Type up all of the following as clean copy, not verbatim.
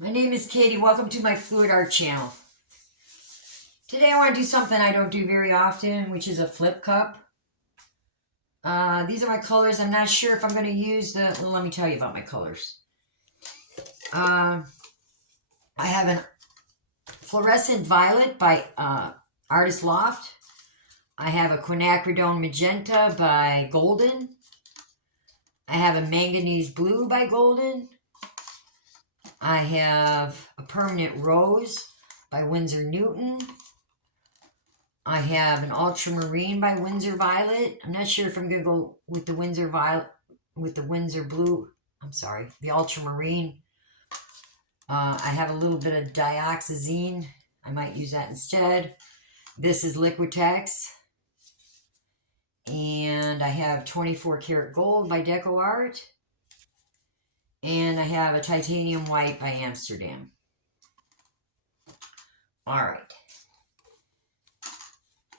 My name is Katie. Welcome to my Fluidart channel. Today I want to do something I don't do very often, which is a flip cup. These are my colors. I'm not sure if I'm going to use the... Well, let me tell you about my colors. I have an fluorescent violet by Artist Loft. I have a quinacridone magenta by Golden. I have a manganese blue by Golden. I have a permanent rose by Winsor Newton. I have an ultramarine by Winsor Violet. I'm not sure if I'm going to go with the Winsor Violet, with the Winsor Blue. I'm sorry, the ultramarine. I have a little bit of dioxazine. I might use that instead. This is Liquitex. And I have 24 karat gold by Deco Art. And I have a titanium white by Amsterdam. All right.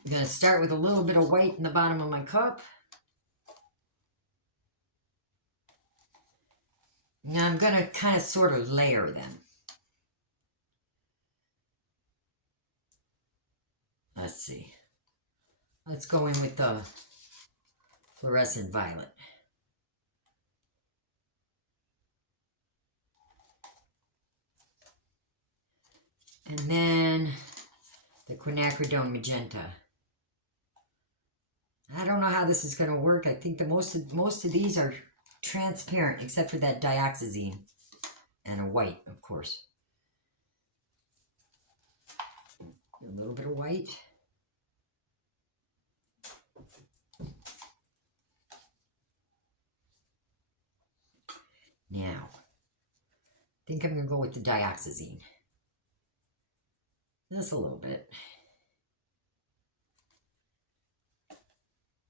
I'm going to start with a little bit of white in the bottom of my cup. Now I'm going to kind of sort of layer them. Let's see. Let's go in with the fluorescent violet. And then the quinacridone magenta. I don't know how this is going to work. I think the most of these are transparent, except for that dioxazine and a white, of course. A little bit of white. Now, I think I'm going to go with the dioxazine. Just a little bit.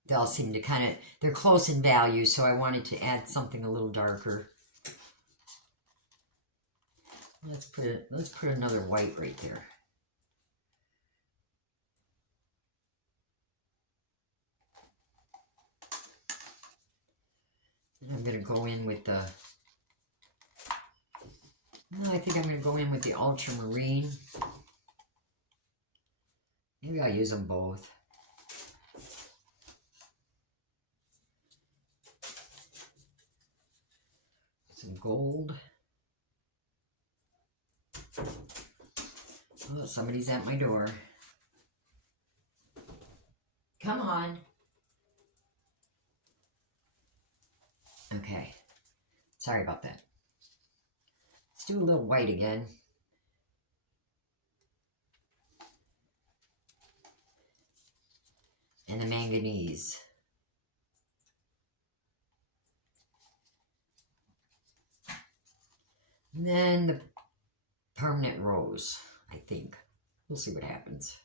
They all seem to kind of, they're close in value, so I wanted to add something a little darker. Let's put another white right there. And I'm going to go in with the, I think I'm going to go in with the ultramarine. Maybe I'll use them both. Some gold. Oh, somebody's at my door. Come on. Okay. Sorry about that. Let's do a little white again. And the manganese. And then the permanent rose, I think. We'll see what happens.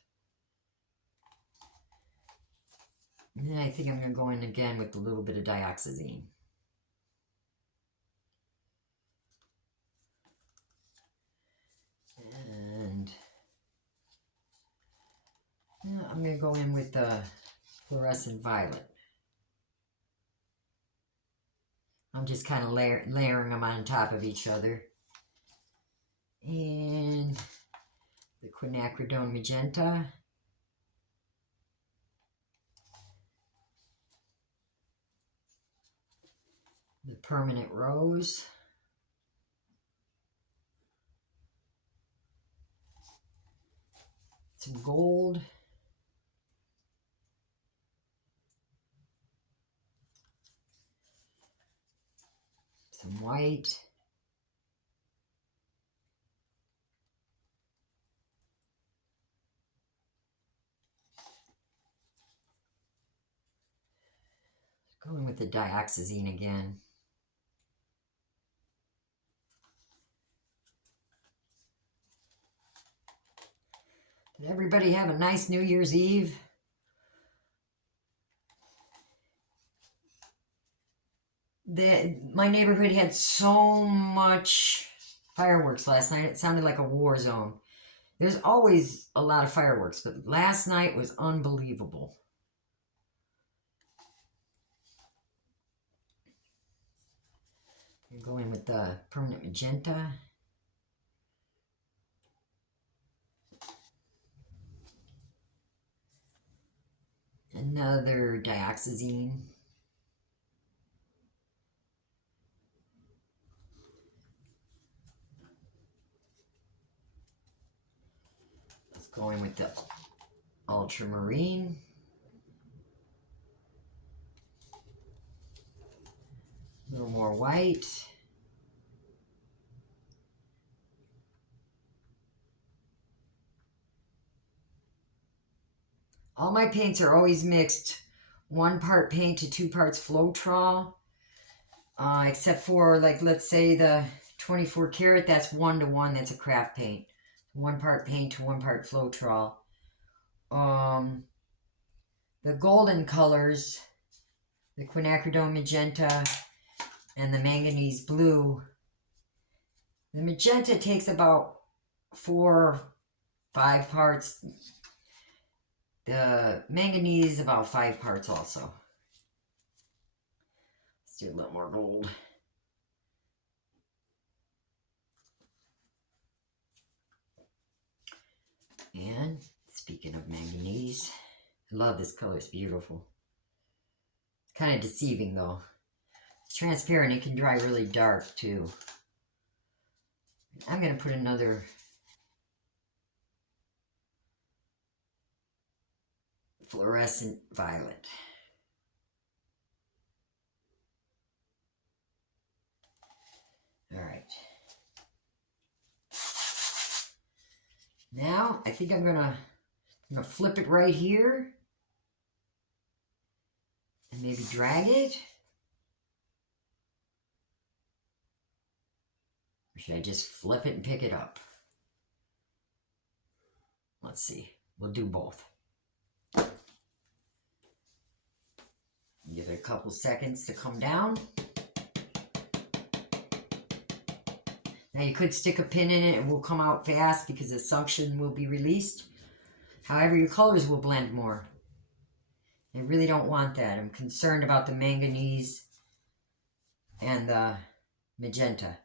And then I think I'm going to go in again with a little bit of dioxazine. And I'm going to go in with the fluorescent violet. I'm just kind of layering them on top of each other. And the quinacridone magenta. The permanent rose. Some gold. Some white. Going with the dioxazine again. Did everybody have a nice New Year's Eve? My neighborhood had so much fireworks last night. It sounded like a war zone. There's always a lot of fireworks, but last night was unbelievable. I'm going with the permanent magenta. Another dioxazine. Let's go in with the ultramarine. A little more white. All my paints are always mixed 1 part paint to 2 parts Floetrol. Except for, like, let's say the 24 karat, that's 1-to-1, that's a craft paint. 1 part paint to 1 part Floetrol. The golden colors, the quinacridone magenta and the manganese blue. The magenta takes about 4 or 5 parts. The manganese about 5 parts also. Let's do a little more gold. And speaking of manganese, I love this color, it's beautiful. It's kind of deceiving though. It's transparent, it can dry really dark too. I'm going to put another fluorescent violet. All right. Now, I think I'm gonna flip it right here and maybe drag it. Or should I just flip it and pick it up? Let's see. We'll do both. Give it a couple seconds to come down. Now you could stick a pin in it and it will come out fast because the suction will be released. However, your colors will blend more. I really don't want that. I'm concerned about the manganese and the magenta.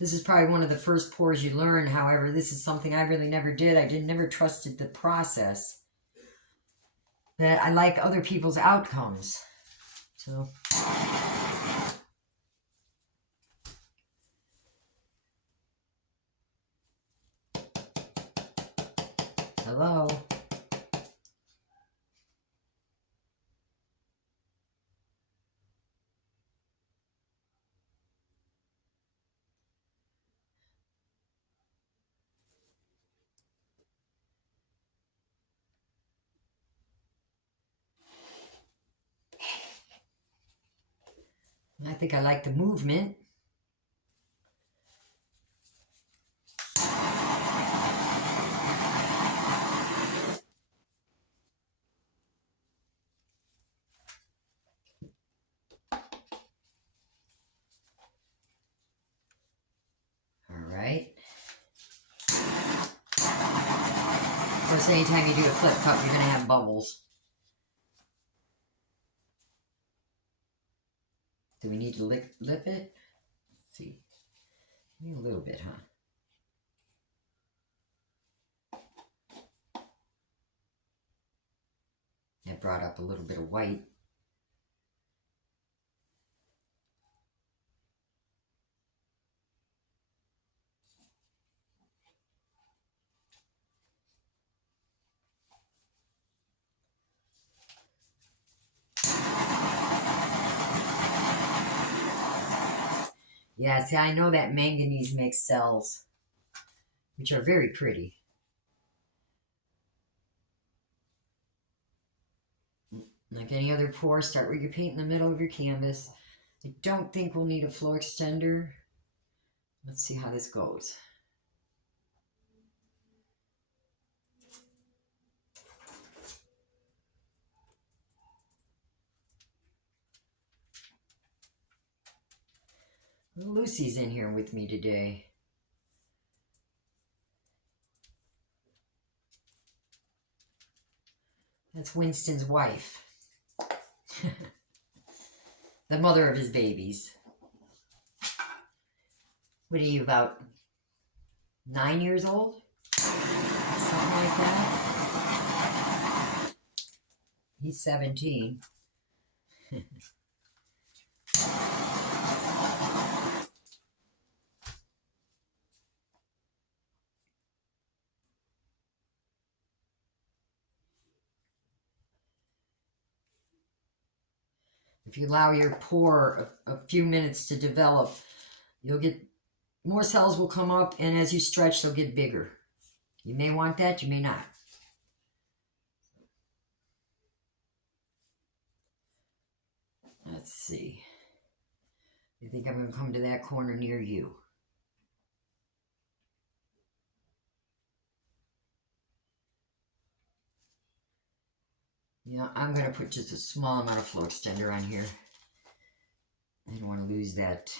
This is probably one of the first pours you learn. However, this is something I really never did. I never trusted the process. But I like other people's outcomes. So hello. I think I like the movement. All right. Of course, anytime you do a flip cup, you're going to have bubbles. Do we need to lip it? Let's see. Maybe a little bit, huh? That brought up a little bit of white. Yeah, see, I know that manganese makes cells, which are very pretty. Like any other pour, start with your paint in the middle of your canvas. I don't think we'll need a flow extender. Let's see how this goes. Lucy's in here with me today. That's Winston's wife. The mother of his babies. What are you, about 9 years old? like that. He's 17. If you allow your pour a few minutes to develop, you'll get more cells will come up, and as you stretch, they'll get bigger. You may want that, you may not. Let's see. I think I'm going to come to that corner near you. Yeah, I'm going to put just a small amount of flow extender on here. I don't want to lose that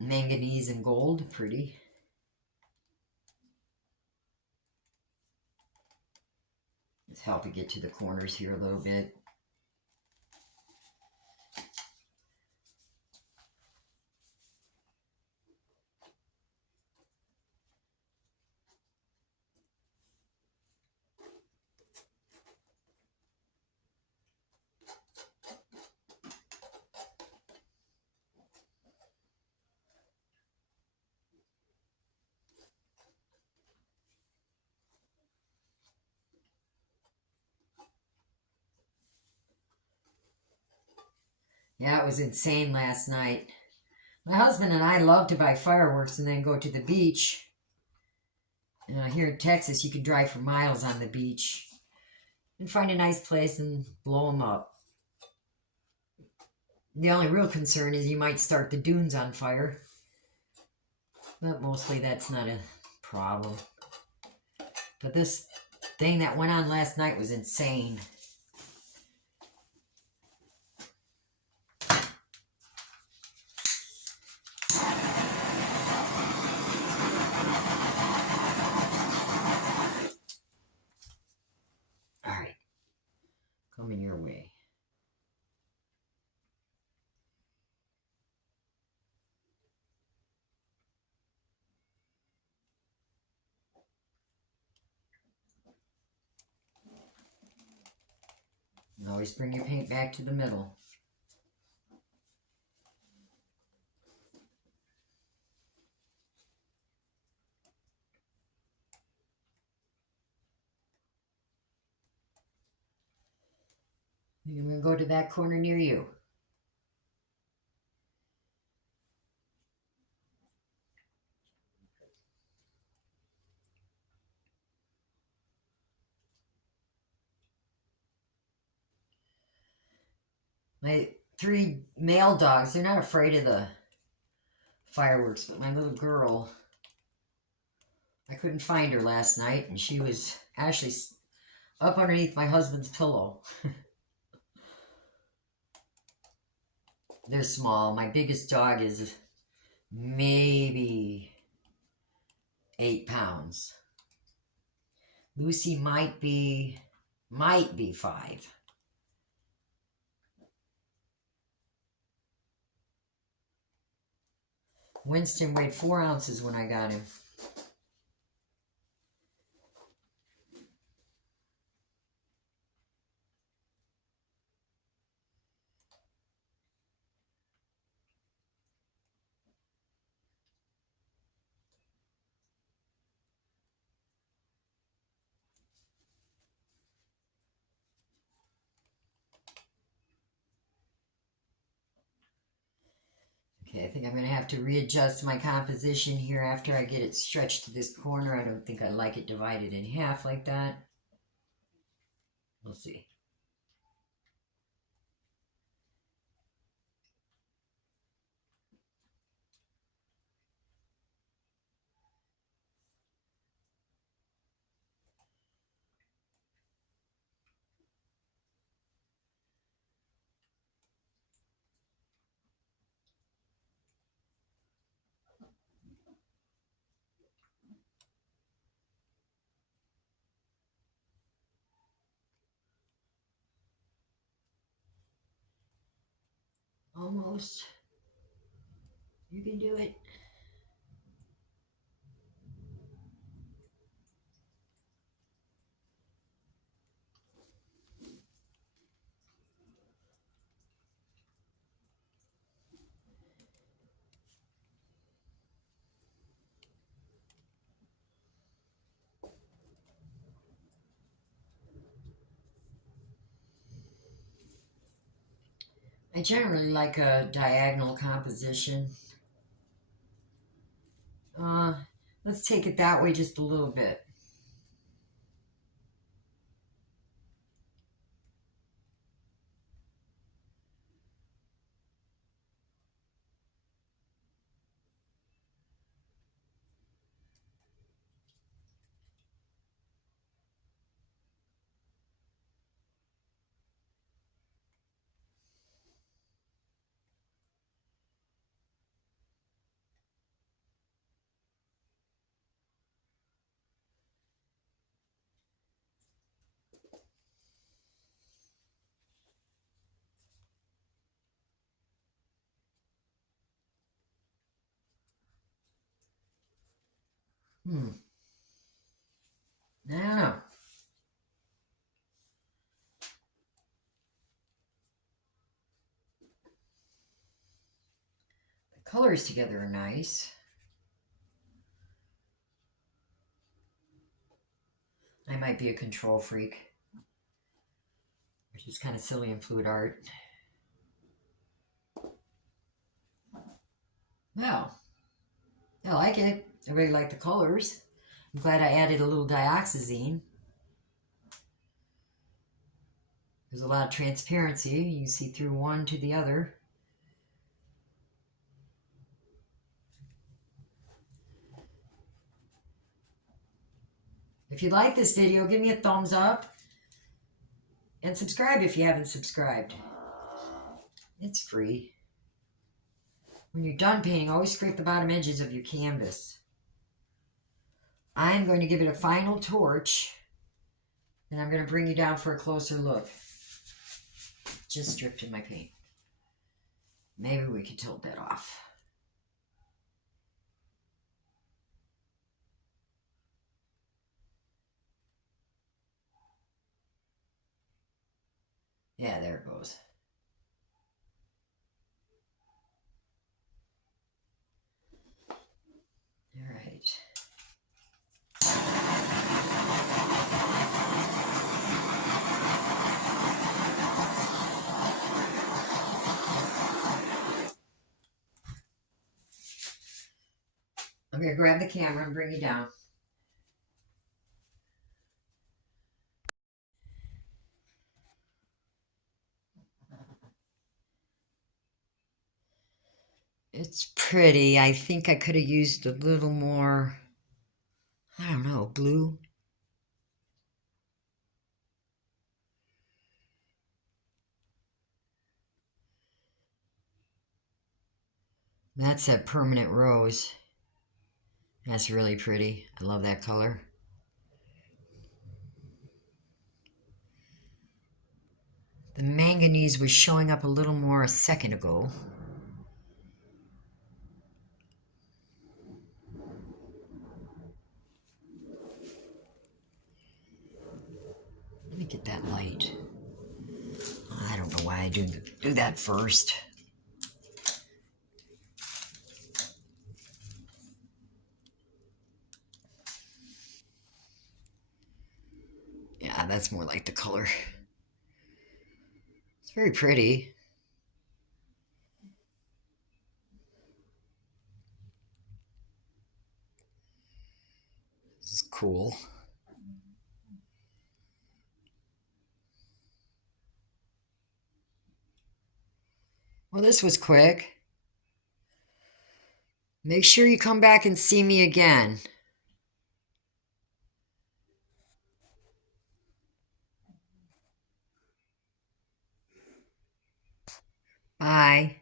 manganese and gold. Pretty. Let's help it get to the corners here a little bit. Yeah, it was insane last night. My husband and I love to buy fireworks and then go to the beach. Here in Texas, you can drive for miles on the beach and find a nice place and blow them up. The only real concern is you might start the dunes on fire. But mostly that's not a problem. But this thing that went on last night was insane. Alright. Coming your way. And always bring your paint back to the middle. I'm going to go to that corner near you. My 3 male dogs, they're not afraid of the fireworks, but my little girl, I couldn't find her last night, and she was actually up underneath my husband's pillow. They're small. My biggest dog is maybe 8 pounds. Lucy might be 5. Winston weighed 4 ounces when I got him. Okay, I think I'm going to have to readjust my composition here after I get it stretched to this corner. I don't think I like it divided in half like that. We'll see. Almost. You can do it. I generally like a diagonal composition. Let's take it that way just a little bit. Now, the colors together are nice. I might be a control freak, which is kind of silly in fluidart. Well, I like it. I really like the colors. I'm glad I added a little dioxazine. There's a lot of transparency. You can see through one to the other. If you like this video, give me a thumbs up and subscribe if you haven't subscribed. It's free. When you're done painting, always scrape the bottom edges of your canvas. I'm going to give it a final torch, and I'm going to bring you down for a closer look. Just dripped in my paint. Maybe we can tilt that off. Yeah, there it goes. All right. I'm going to grab the camera and bring you down. It's pretty. I think I could have used a little more, I don't know, blue. That's that permanent rose. That's really pretty. I love that color. The manganese was showing up a little more a second ago. Let me get that light. I don't know why I do that first. Yeah, that's more like the color. It's very pretty. It's cool. Well, this was quick. Make sure you come back and see me again. Bye.